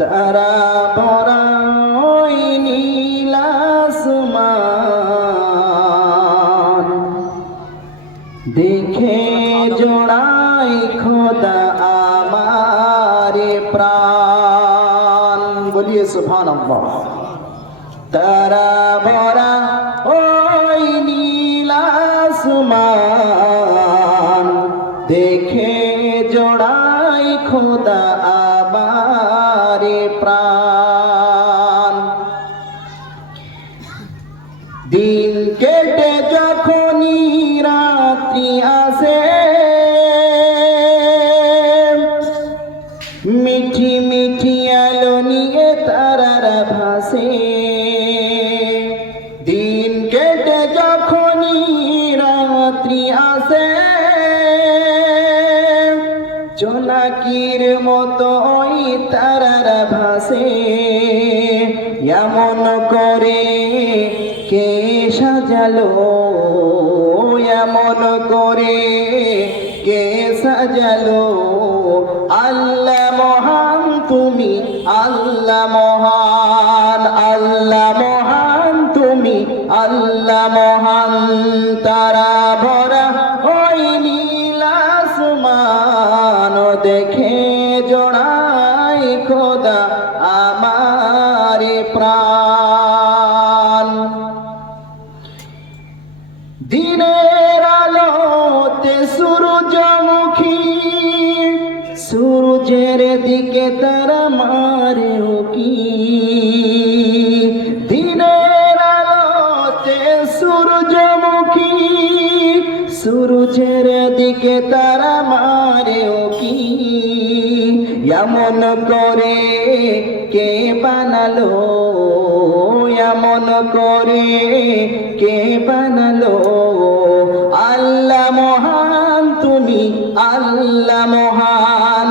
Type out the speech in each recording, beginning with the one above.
তারা বড়াই নীলাসমান দেখে জোড়াই খোদা আমারে প্রাণ। বলিয়ে সুভান তারা ভরা ওই নীলাসমান খোদা আমারে প্রাণ। দিন কেটে যখনই রাত্রি আসে, মিঠি মিঠি আলো নিয়ে তারারা ভাসে। দিন কেটে যখনই জোনাকির মতো ওই তারারা ভাসে, এমন করে কে সাজালো, এমন করে কে সাজালো। আল্লাহ মহান, তুমি আল্লাহ মহান আল্লাহ মহান, তুমি আল্লাহ মহান, তারা প্রাণ। দিনের আলোতে সূর্যমুখী, সূর্যের দিকে তারা মারে কি দিনের আলোতে সূর্যমুখী, সূর্যের দিকে তারা মারে এমন করে কে বানালো? এমন করে কে বানালো? আল্লাহ মহান, তুমি আল্লাহ মহান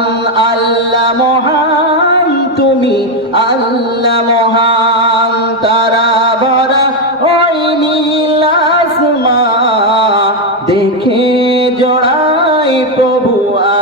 আল্লাহ মহান, তুমি আল্লাহ মহান। তারা ভরা ওই নীলাসমা দেখে জড়াই প্রভু আ